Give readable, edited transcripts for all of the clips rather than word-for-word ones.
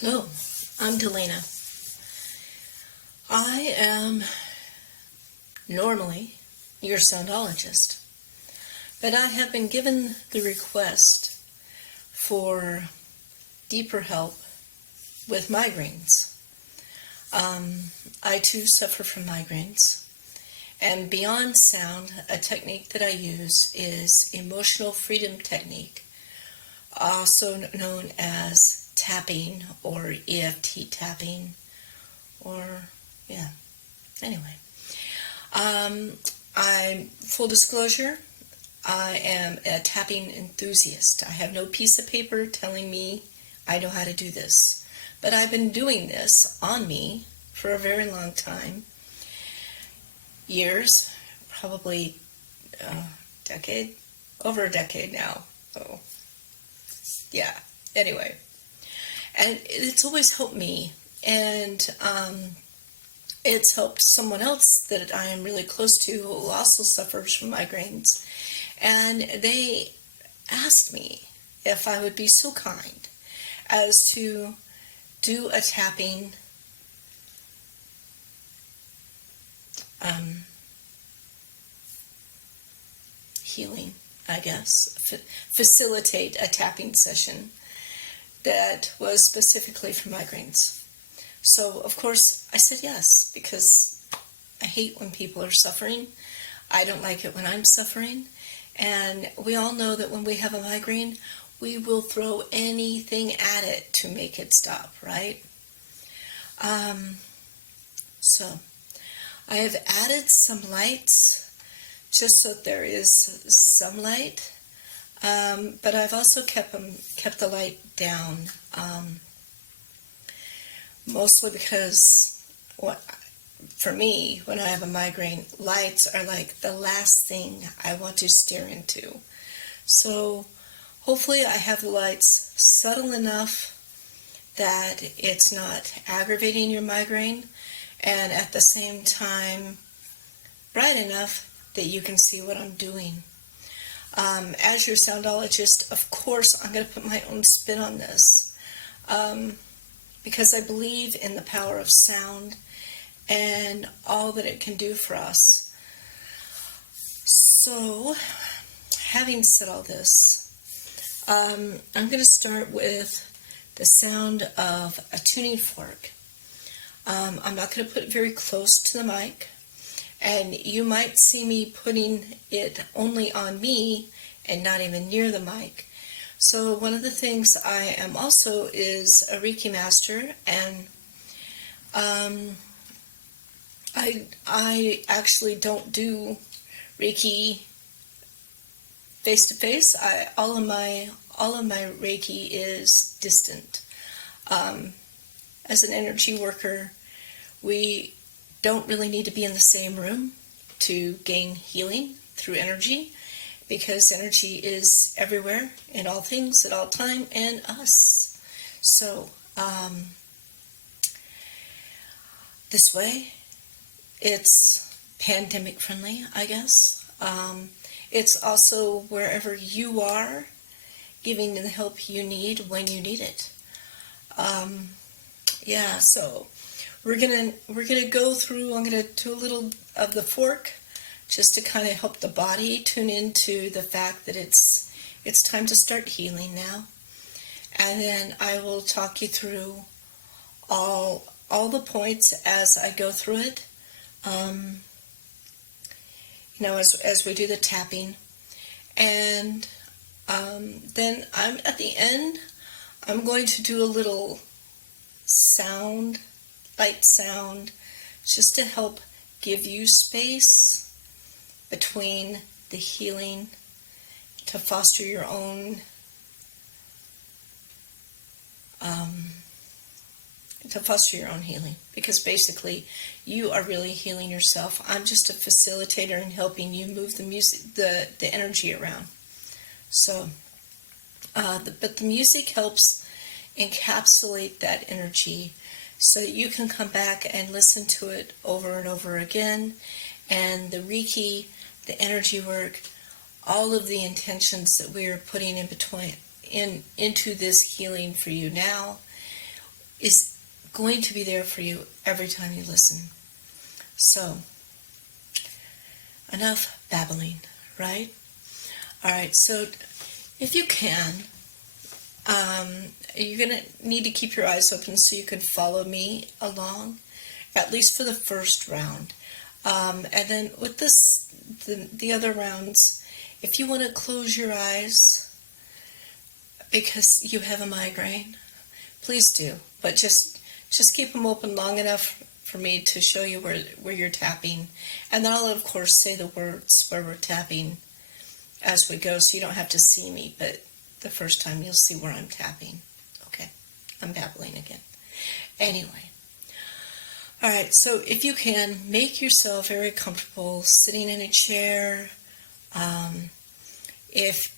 Hello, I'm Delana. I am normally your soundologist, but I have been given the request for deeper help with migraines. I too suffer from migraines, and beyond sound, a technique that I use is emotional freedom technique, also known as tapping or EFT tapping, anyway. I'm, full disclosure, I am a tapping enthusiast. I have no piece of paper telling me I know how to do this, but I've been doing this on me for a very long time, years, probably decade, over a decade now. Oh, yeah, anyway. And it's always helped me, and it's helped someone else that I am really close to who also suffers from migraines. And they asked me if I would be so kind as to do a tapping healing, I guess, facilitate a tapping session that was specifically for migraines. So, of course, I said yes, because I hate when people are suffering. I don't like it when I'm suffering. And we all know that when we have a migraine, we will throw anything at it to make it stop, right? So, I have added some lights, just so that there is some light. But I've also kept the light down, mostly because for me, when I have a migraine, lights are like the last thing I want to stare into. So hopefully I have the lights subtle enough that it's not aggravating your migraine, and at the same time bright enough that you can see what I'm doing. As your soundologist, of course, I'm going to put my own spin on this, because I believe in the power of sound and all that it can do for us. So, having said all this, I'm going to start with the sound of a tuning fork. I'm not going to put it very close to the mic, and you might see me putting it only on me and not even near the mic. So one of the things I am also is a Reiki master, and I actually don't do Reiki face to face. All of my Reiki is distant. As an energy worker, we don't really need to be in the same room to gain healing through energy, because energy is everywhere, in all things, at all time, and us. So, this way, it's pandemic friendly, I guess. It's also wherever you are, giving the help you need when you need it. So we're gonna go through. I'm gonna do a little of the fork, just to kind of help the body tune into the fact that it's time to start healing now. And then I will talk you through all the points as I go through it. As we do the tapping, and then at the end, I'm going to do a little light sound, just to help give you space between the healing, to foster your own healing, because basically you are really healing yourself. I'm just a facilitator in helping you move the energy around. So but the music helps encapsulate that energy, so that you can come back and listen to it over and over again. And the Reiki, the energy work, all of the intentions that we are putting into this healing for you now is going to be there for you every time you listen. So, enough babbling, right? All right, so if you can, you're going to need to keep your eyes open so you can follow me along, at least for the first round. And then with the other rounds, if you want to close your eyes because you have a migraine, please do. But just keep them open long enough for me to show you where you're tapping. And then I'll, of course, say the words where we're tapping as we go, so you don't have to see me, but the first time you'll see where I'm tapping. Okay, I'm babbling again. Anyway, all right, so if you can, make yourself very comfortable sitting in a chair. If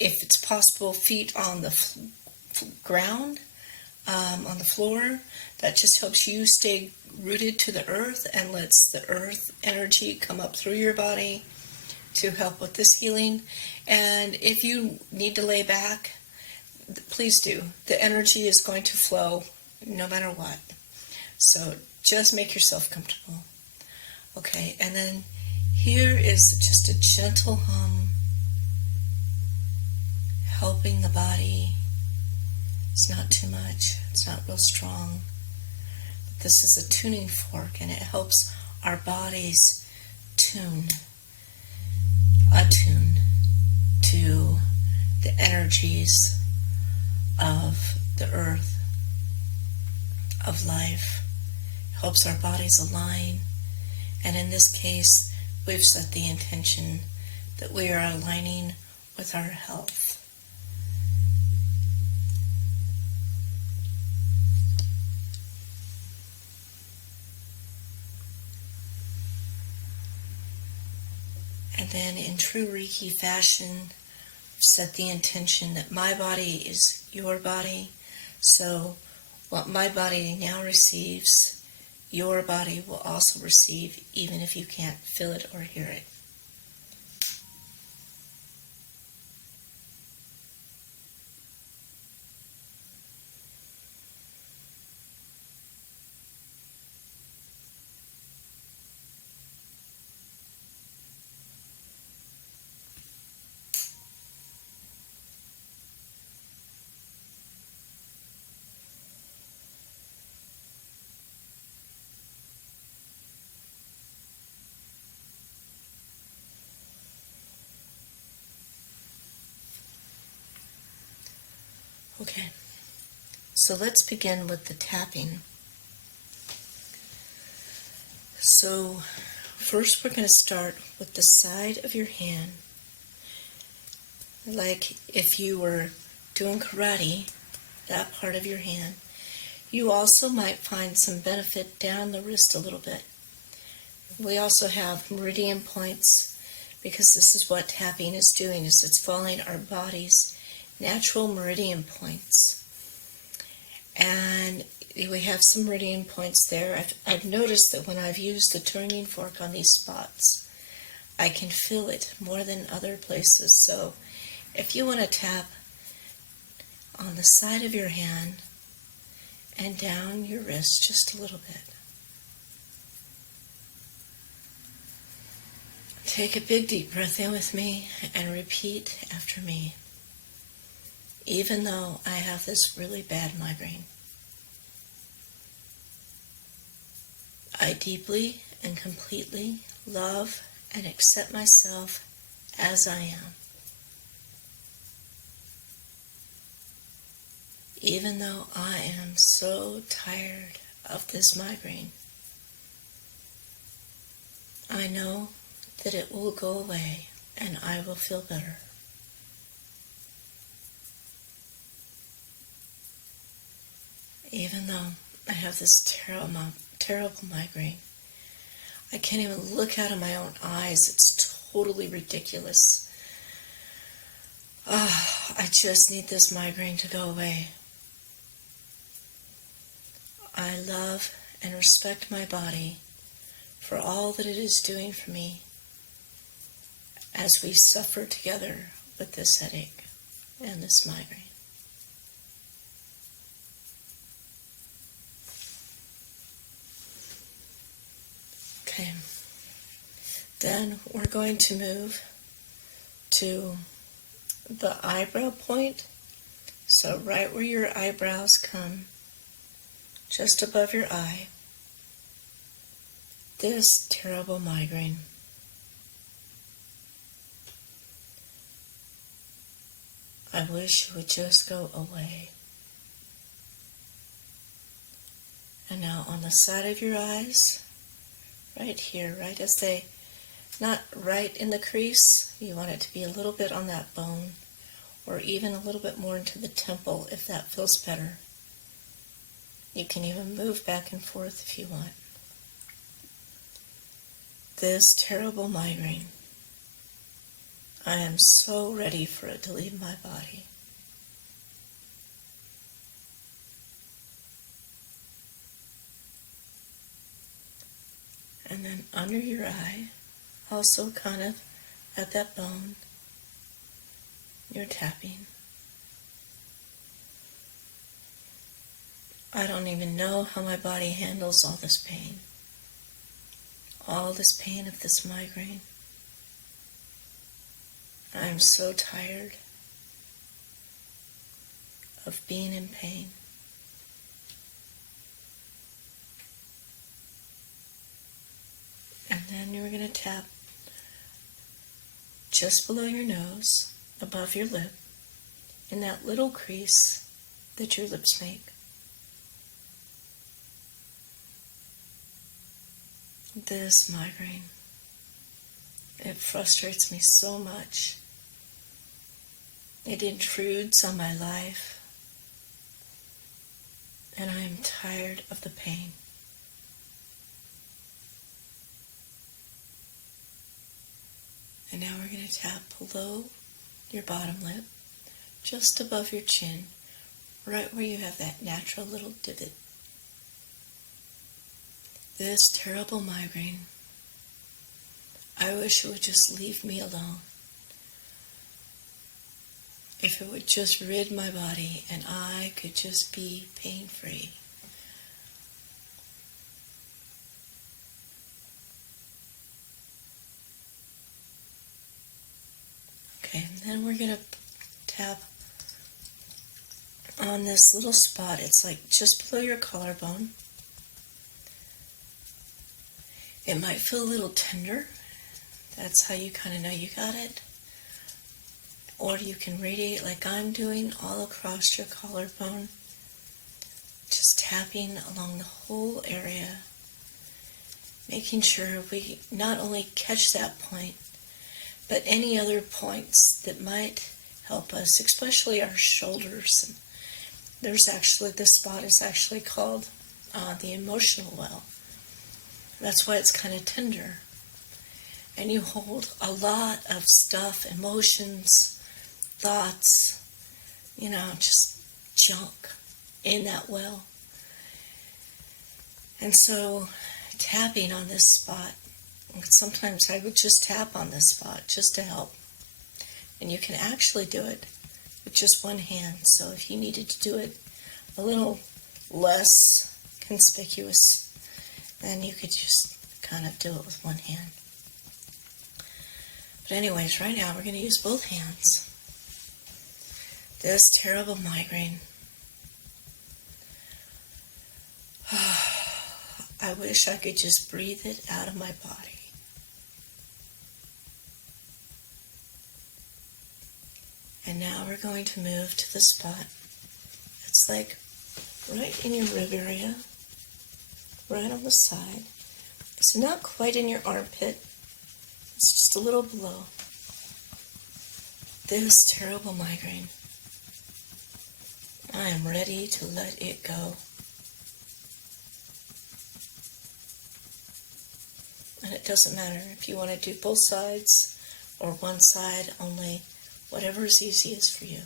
it's possible, feet on the ground, on the floor. That just helps you stay rooted to the earth and lets the earth energy come up through your body to help with this healing. And if you need to lay back, please do. The energy is going to flow no matter what. So just make yourself comfortable. Okay, and then here is just a gentle hum, helping the body. It's not too much. It's not real strong. But this is a tuning fork, and it helps our bodies attune to the energies of the earth, of life. It helps our bodies align. And in this case, we've set the intention that we are aligning with our health. And then in true Reiki fashion, set the intention that my body is your body. So what my body now receives, your body will also receive, even if you can't feel it or hear it. Okay, so let's begin with the tapping. So first we're going to start with the side of your hand. Like if you were doing karate, that part of your hand. You also might find some benefit down the wrist a little bit. We also have Meridian Points, because this is what tapping is doing, is it's following our body's natural Meridian Points. And we have some Meridian Points there. I've noticed that when I've used the tuning fork on these spots, I can feel it more than other places. So if you want to tap on the side of your hand and down your wrist just a little bit. Take a big deep breath in with me and repeat after me. Even though I have this really bad migraine, I deeply and completely love and accept myself as I am. Even though I am so tired of this migraine, I know that it will go away and I will feel better. Even though I have this terrible migraine, I can't even look out of my own eyes. It's totally ridiculous. I just need this migraine to go away. I love and respect my body for all that it is doing for me as we suffer together with this headache and this migraine. Okay. Then we're going to move to the eyebrow point. So right where your eyebrows come, just above your eye, this terrible migraine. I wish it would just go away. And now on the side of your eyes, right here, right as they, not right in the crease, you want it to be a little bit on that bone, or even a little bit more into the temple if that feels better. You can even move back and forth if you want. This terrible migraine, I am so ready for it to leave my body. And then under your eye, also kind of at that bone, you're tapping. I don't even know how my body handles all this pain. All this pain of this migraine. I'm so tired of being in pain. And then you're going to tap just below your nose, above your lip, in that little crease that your lips make. This migraine, it frustrates me so much. It intrudes on my life, and I am tired of the pain. And now we're going to tap below your bottom lip, just above your chin, right where you have that natural little divot. This terrible migraine, I wish it would just leave me alone. If it would just rid my body and I could just be pain-free. Okay, and then we're going to tap on this little spot. It's like just below your collarbone. It might feel a little tender. That's how you kind of know you got it. Or you can radiate like I'm doing all across your collarbone. Just tapping along the whole area. Making sure we not only catch that point, but any other points that might help us, especially our shoulders. There's actually, this spot is actually called the emotional well. That's why it's kind of tender. And you hold a lot of stuff, emotions, thoughts, just junk in that well. And so tapping on this spot, sometimes I would just tap on this spot just to help. And you can actually do it with just one hand. So if you needed to do it a little less conspicuous, then you could just kind of do it with one hand. But anyways, right now we're going to use both hands. This terrible migraine. I wish I could just breathe it out of my body. And now we're going to move to the spot. It's like right in your rib area, right on the side. It's not quite in your armpit. It's just a little below. This terrible migraine. I am ready to let it go. And it doesn't matter if you want to do both sides or one side only, whatever is easiest for you.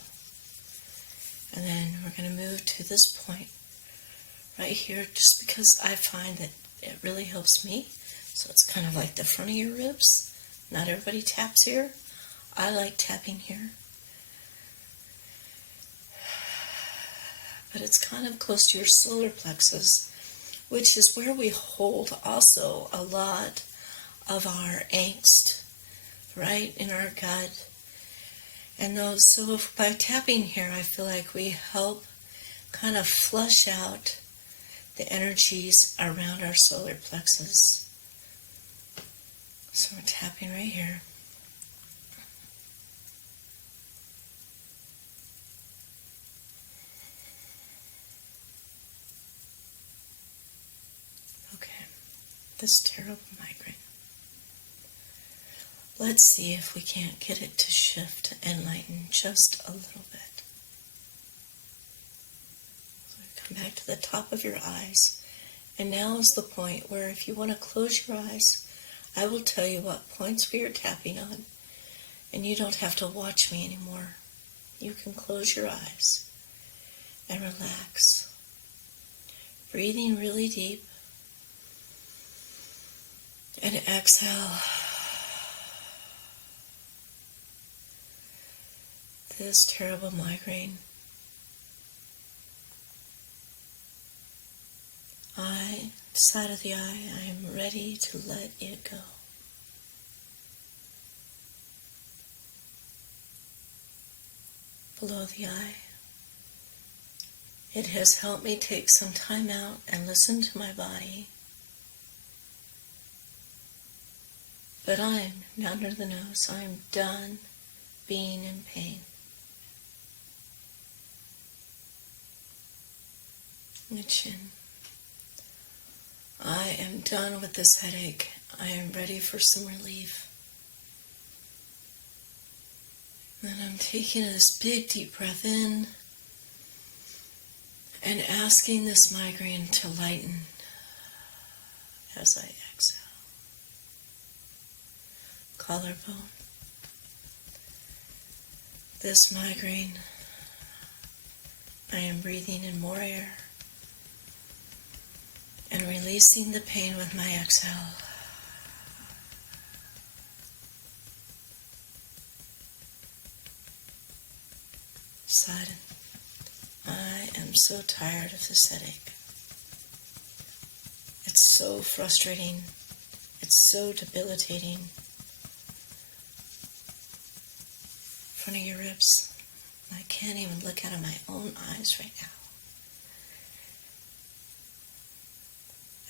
And then we're going to move to this point right here, just because I find that it really helps me. So it's kind of like the front of your ribs. Not everybody taps here. I like tapping here. But it's kind of close to your solar plexus, which is where we hold also a lot of our angst, right, in our gut. And so by tapping here, I feel like we help kind of flush out the energies around our solar plexus. So we're tapping right here. Okay, this terrible migraine. Let's see if we can't get it to shift and lighten just a little bit. So come back to the top of your eyes. And now is the point where if you want to close your eyes, I will tell you what points we are tapping on. And you don't have to watch me anymore. You can close your eyes and relax. Breathing really deep. And exhale. This terrible migraine. Side of the eye, I am ready to let it go. Below the eye, it has helped me take some time out and listen to my body. But I'm, under the nose, I'm done being in pain. The chin. I am done with this headache. I am ready for some relief. And I'm taking this big deep breath in and asking this migraine to lighten as I exhale. Collarbone. This migraine, I am breathing in more air and releasing the pain with my exhale. Side. I am so tired of this headache. It's so frustrating. It's so debilitating. Front of your ribs. I can't even look out of my own eyes right now.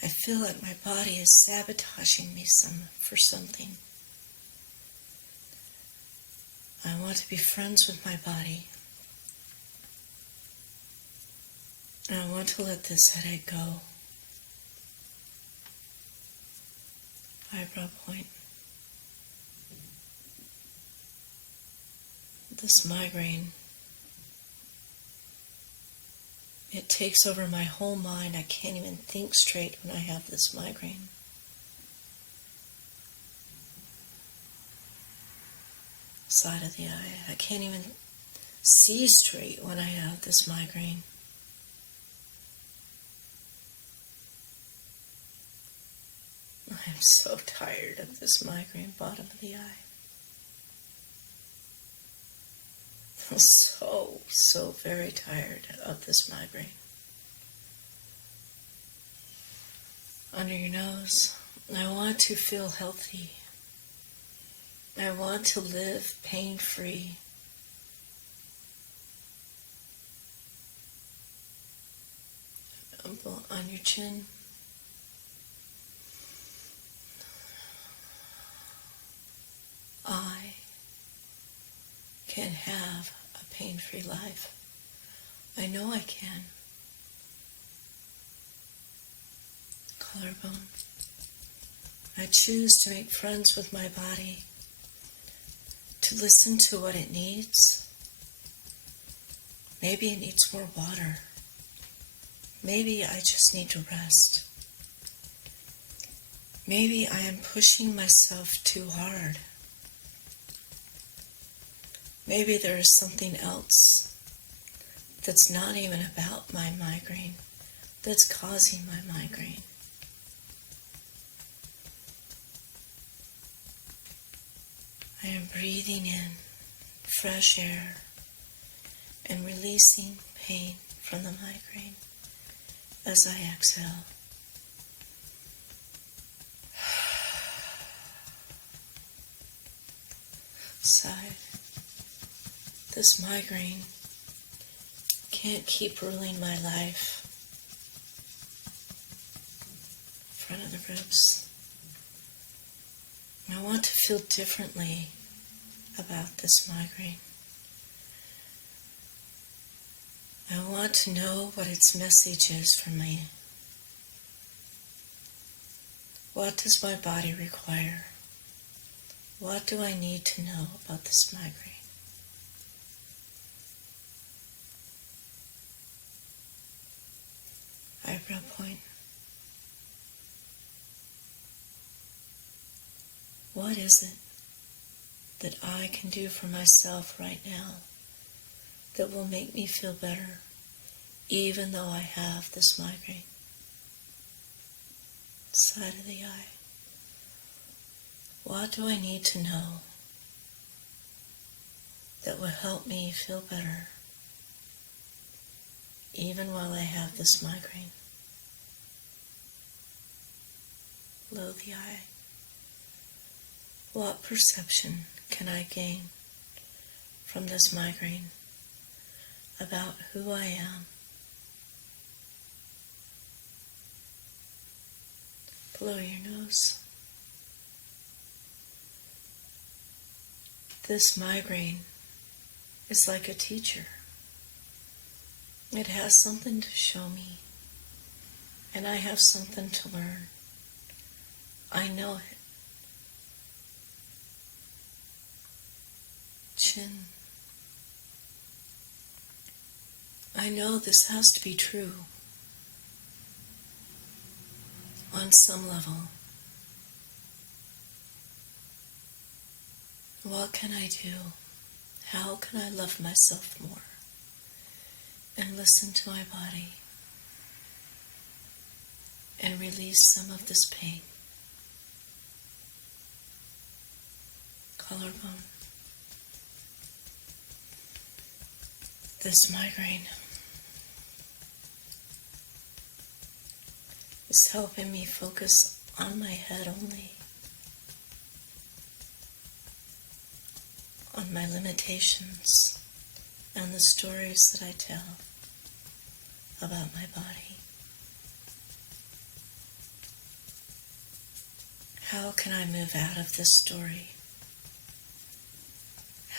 I feel like my body is sabotaging me for something. I want to be friends with my body. And I want to let this headache go. Eyebrow point. This migraine, it takes over my whole mind. I can't even think straight when I have this migraine. Side of the eye. I can't even see straight when I have this migraine. I'm so tired of this migraine, bottom of the eye. I'm so very tired of this migraine. Under your nose, I want to feel healthy. I want to live pain-free. On your chin. I can have a pain-free life. I know I can. Collarbone. I choose to make friends with my body, to listen to what it needs. Maybe it needs more water. Maybe I just need to rest. Maybe I am pushing myself too hard. Maybe there is something else that's not even about my migraine, that's causing my migraine. I am breathing in fresh air and releasing pain from the migraine as I exhale. Sigh. This migraine can't keep ruling my life. Front of the ribs. I want to feel differently about this migraine. I want to know what its message is for me. What does my body require? What do I need to know about this migraine? Eyebrow point. What is it that I can do for myself right now that will make me feel better, even though I have this migraine? Side of the eye. What do I need to know that will help me feel better, even while I have this migraine? Below the eye. What perception can I gain from this migraine about who I am? Below your nose. This migraine is like a teacher. It has something to show me, and I have something to learn. I know it. Chin. I know this has to be true on some level. What can I do? How can I love myself more and listen to my body and release some of this pain? Collarbone. This migraine is helping me focus on my head only, on my limitations and the stories that I tell about my body. How can I move out of this story?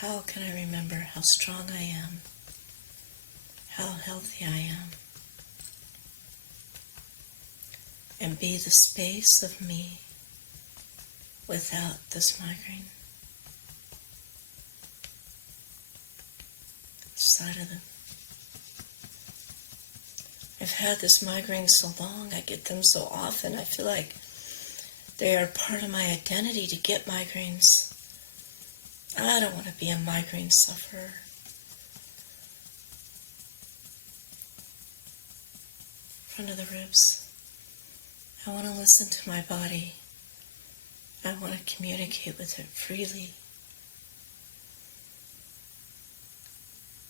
How can I remember how strong I am, how healthy I am, and be the space of me without this migraine? Side of them. I've had this migraine so long, I get them so often, I feel like they are part of my identity to get migraines. I don't want to be a migraine sufferer. Front of the ribs. I want to listen to my body. I want to communicate with it freely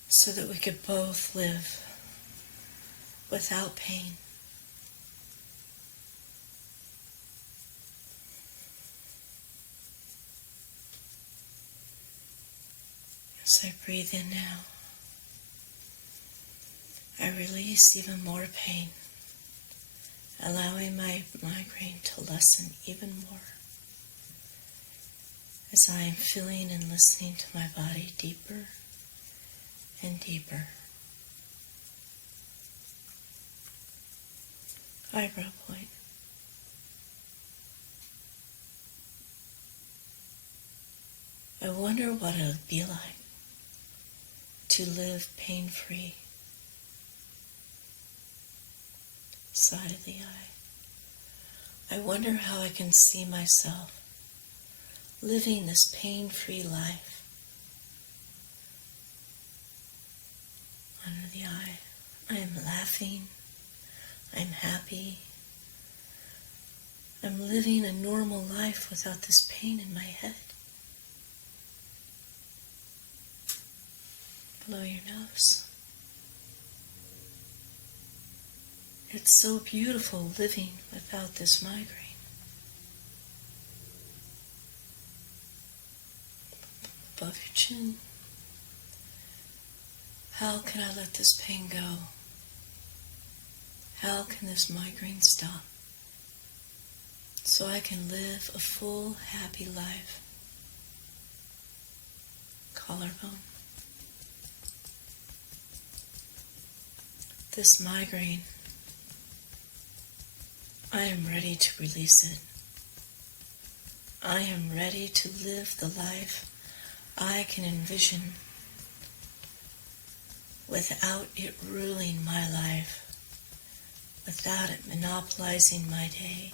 so that we could both live without pain. As I breathe in now, I release even more pain, allowing my migraine to lessen even more as I am feeling and listening to my body deeper and deeper. Eyebrow point. I wonder what it would be like to live pain-free. Side of the eye. I wonder how I can see myself living this pain-free life. Under the eye. I am laughing. I'm happy. I'm living a normal life without this pain in my head. Below your nose. It's so beautiful living without this migraine. above your chin. How can I let this pain go? How can this migraine stop? So I can live a full, happy life. Collarbone. This migraine, I am ready to release it. I am ready to live the life I can envision without it ruling my life, without it monopolizing my day.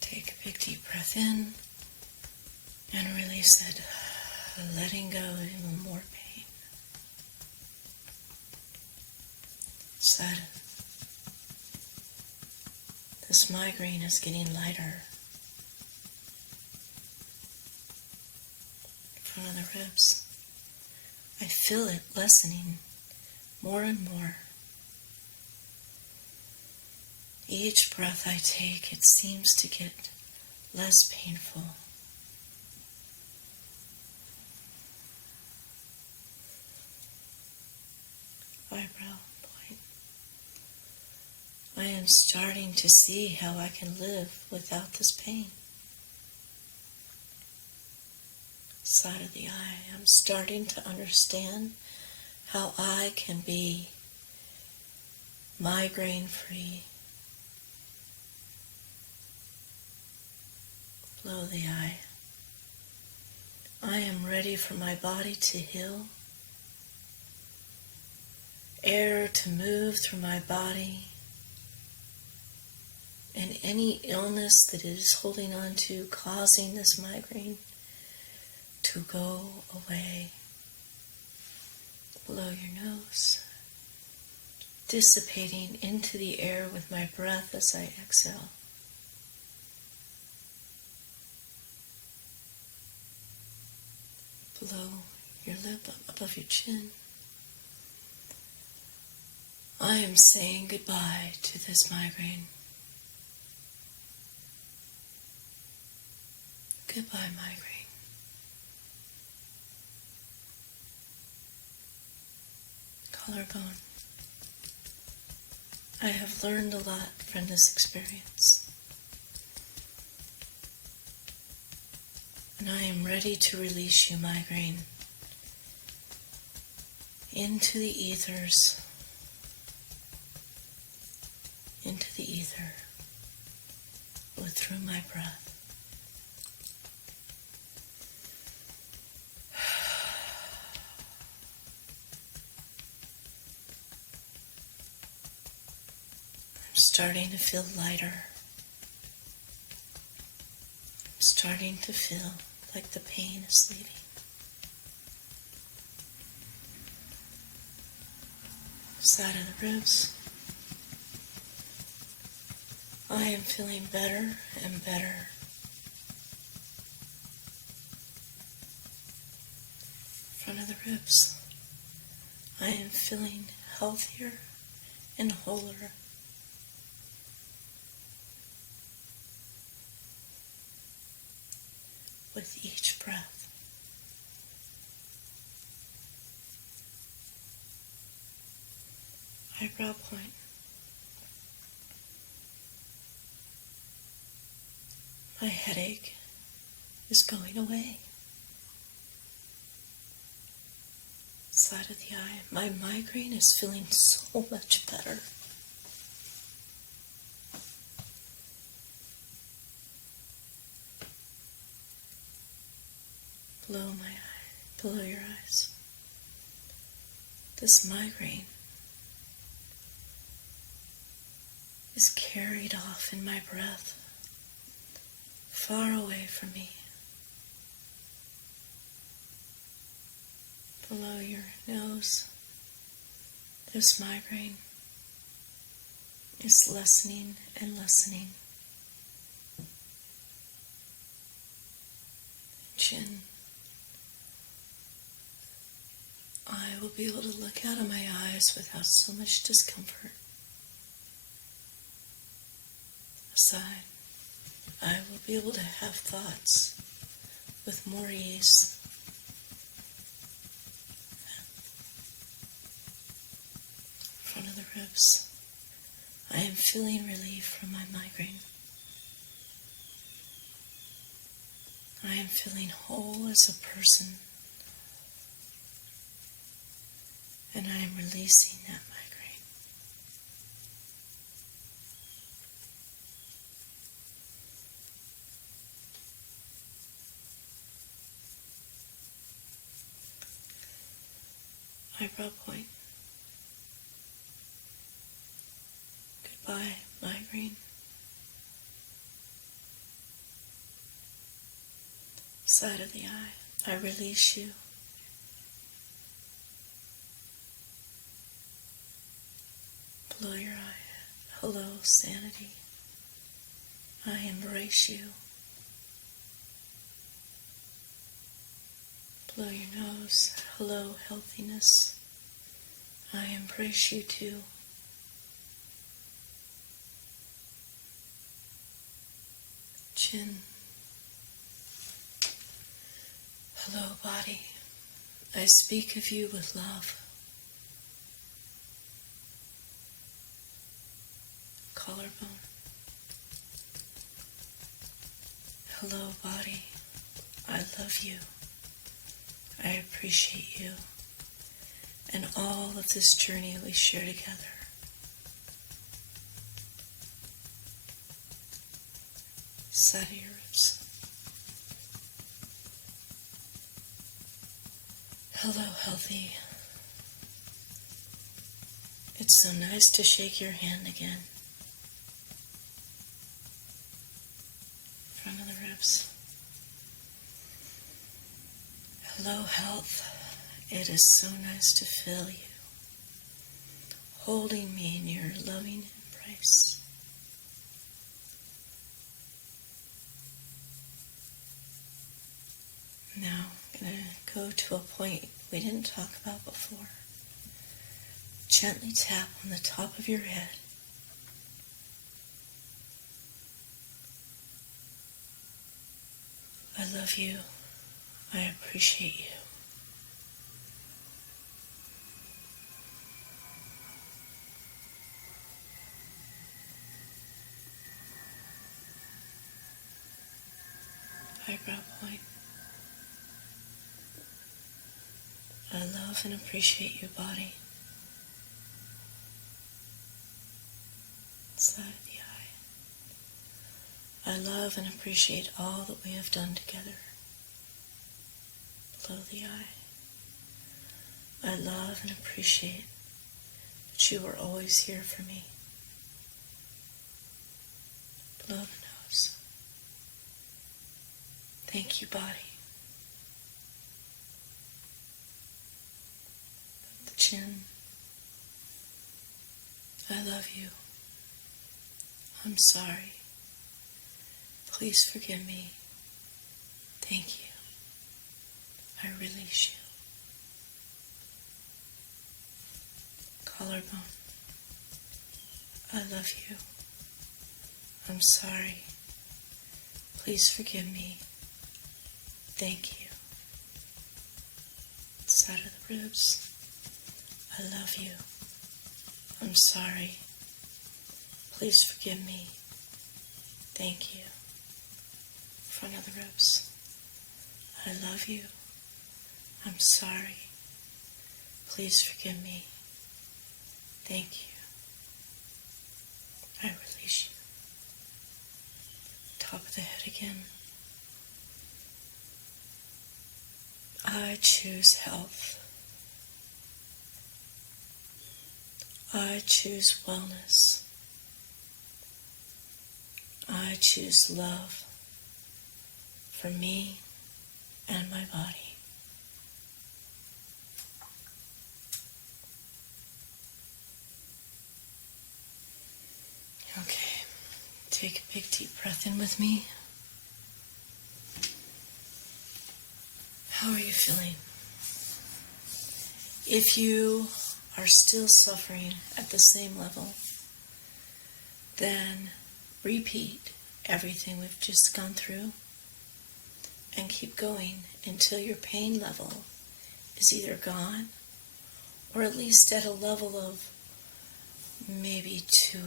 Take a big deep breath in and release it, letting go of even more pain. Sad. This migraine is getting lighter. In front of the ribs. I feel it lessening more and more. Each breath I take, it seems to get less painful. Eyebrow point. I am starting to see how I can live without this pain. Side of the eye. I'm starting to understand how I can be migraine-free. Below the eye. I am ready for my body to heal. Air to move through my body. And any illness that it is holding on to, causing this migraine, to go away. Below your nose. Dissipating into the air with my breath as I exhale. Below your lip, above your chin. I am saying goodbye to this migraine. Goodbye, migraine. Collarbone. I have learned a lot from this experience. And I am ready to release you, migraine, into the ethers, into the ether, through my breath. I'm starting to feel lighter. I'm starting to feel like the pain is leaving. Side of the ribs. I am feeling better and better. Front of the ribs. I am feeling healthier and wholer. With each breath. Eyebrow point. My headache is going away. Side of the eye. My migraine is feeling so much better. Below my eye, below your eyes. This migraine is carried off in my breath, far away from me. Below your nose, this migraine is lessening and lessening. Chin. I will be able to look out of my eyes without so much discomfort. Aside, I will be able to have thoughts with more ease. Front of the ribs. I am feeling relief from my migraine. I am feeling whole as a person. And I am releasing that migraine. Eyebrow point. Goodbye, migraine. Side of the eye. I release you. Below your eye. Hello, sanity. I embrace you. Below your nose. Hello, healthiness. I embrace you too. Chin. Hello, body. I speak of you with love. Collarbone. Hello, body. I love you. I appreciate you and all of this journey we share together. Side of your ribs. Hello, healthy. It's so nice to shake your hand again. Front of the ribs. Hello, health. It is so nice to feel you holding me in your loving embrace. Now I'm going to go to a point we didn't talk about before. Gently tap on the top of your head. I love you. I appreciate you. Eyebrow point. I love and appreciate your body. Side of the eye. I love and appreciate all that we have done together. Below the eye. I love and appreciate that you are always here for me. Below the nose. Thank you, body. The chin. I love you. I'm sorry. Please forgive me. Thank you. I release you. Collarbone. I love you. I'm sorry. Please forgive me. Thank you. Side of the ribs. I love you. I'm sorry. Please forgive me. Thank you. Front of the ribs. I love you. I'm sorry. Please forgive me. Thank you. I release you. Top of the head again. I choose health. I choose wellness. I choose love for me and my body. Okay, take a big deep breath in with me. How are you feeling? If you are still suffering at the same level, then repeat everything we've just gone through and keep going until your pain level is either gone or at least at a level of maybe 2,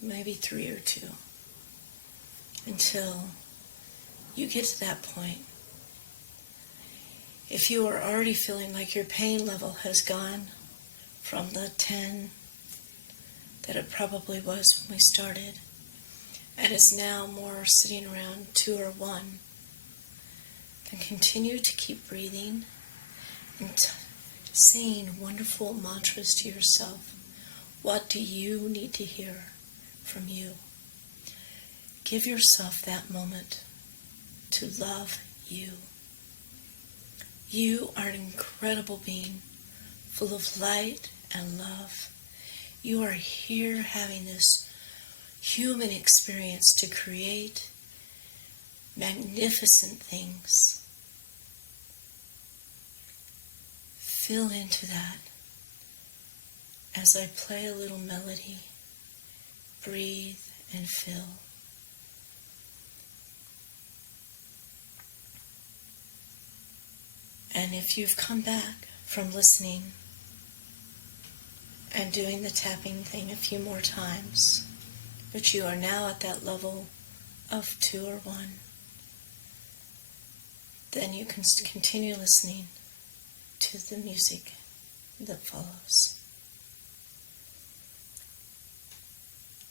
maybe 3 or 2, until you get to that point. If you are already feeling like your pain level has gone from the 10 that it probably was when we started, and is now more sitting around 2 or 1, then continue to keep breathing and saying wonderful mantras to yourself. What do you need to hear from you? Give yourself that moment to love you. You are an incredible being, full of light and love. You are here having this human experience to create magnificent things. Feel into that as I play a little melody. Breathe and feel. And if you've come back from listening and doing the tapping thing a few more times, but you are now at that level of 2 or 1, then you can continue listening to the music that follows.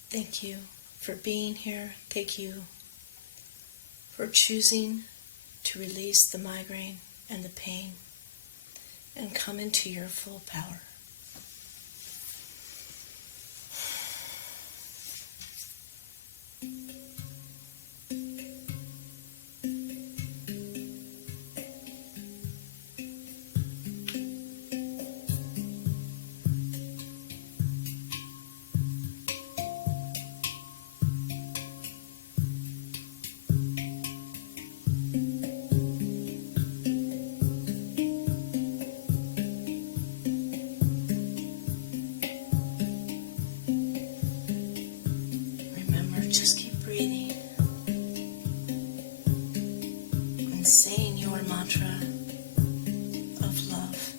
Thank you for being here. Thank you for choosing to release the migraine and the pain and come into your full power. Just keep breathing and saying your mantra of love.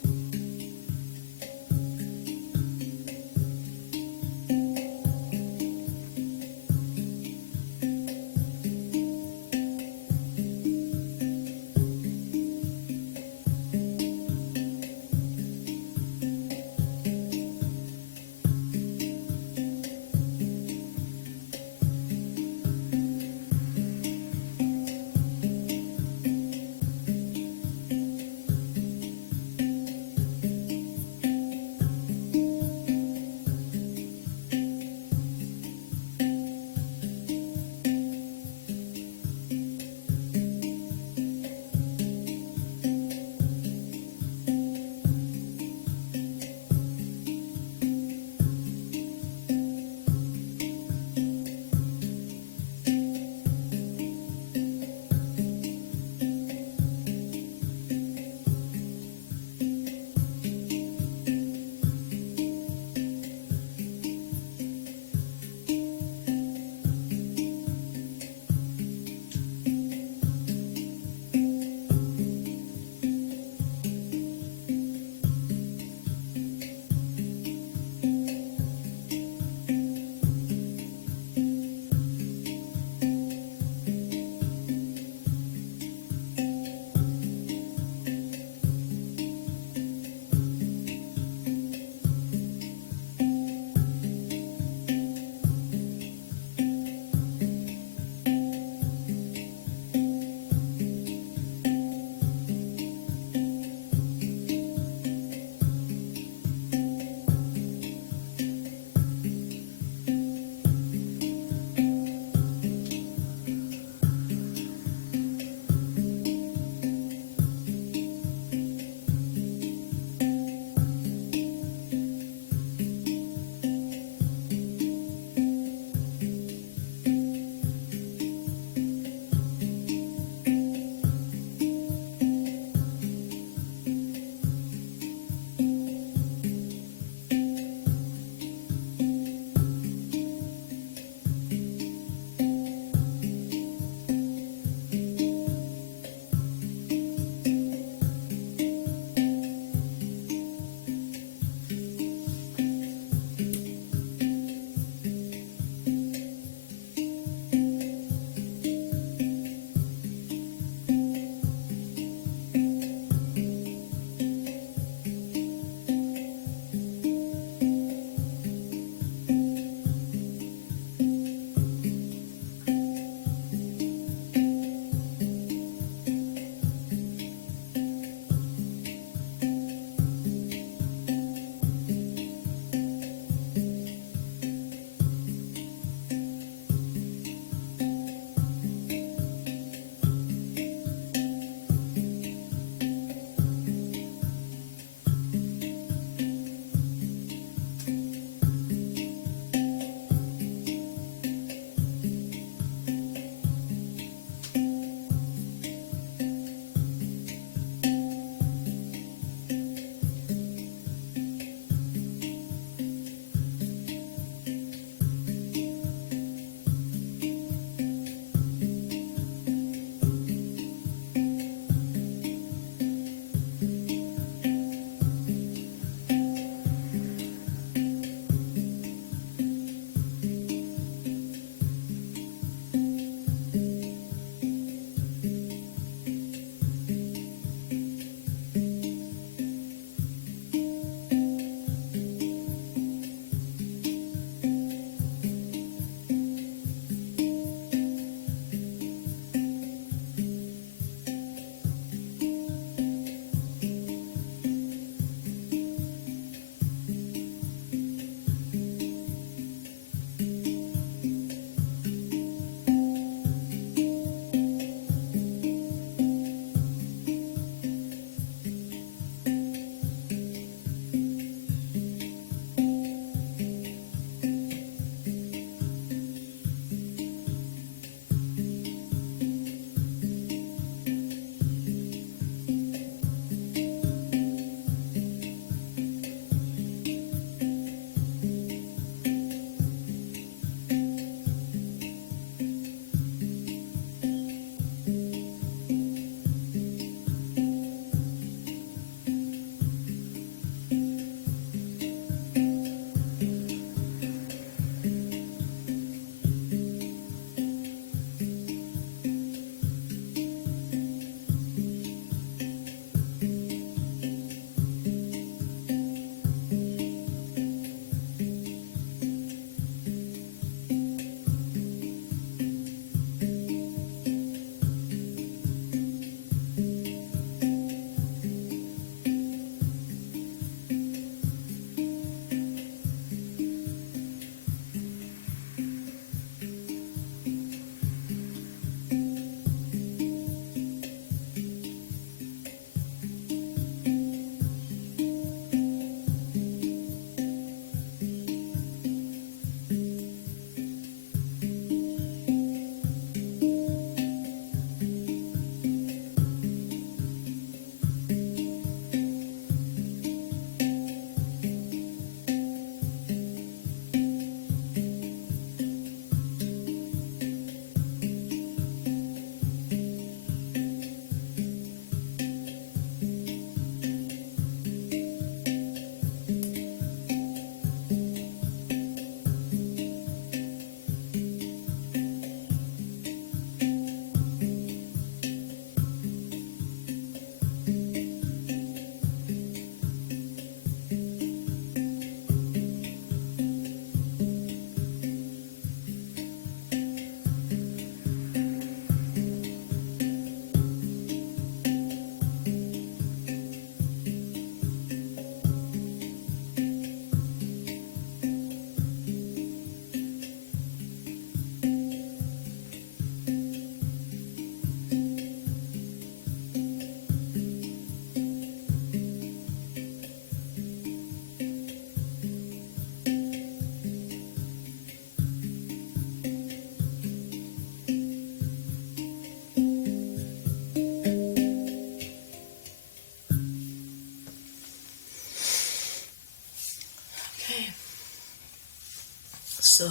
So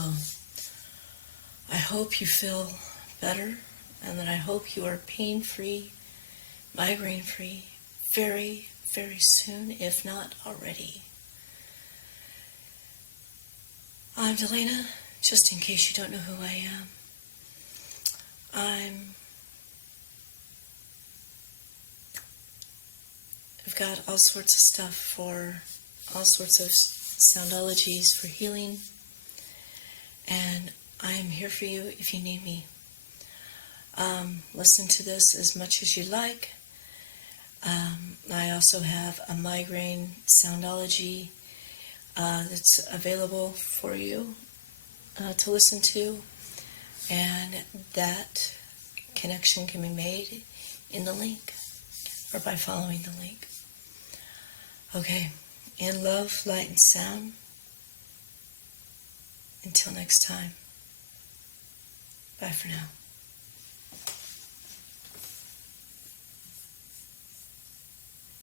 I hope you feel better, and that I hope you are pain-free, migraine-free, very, very soon, if not already. I'm Delana, just in case you don't know who I am. I've got all sorts of stuff for all sorts of soundologies for healing, and I am here for you if you need me. Listen to this as much as you like. I also have a migraine soundology that's available for you to listen to, and that connection can be made in the link or by following the link. Okay, in love, light, and sound. Until next time, bye for now.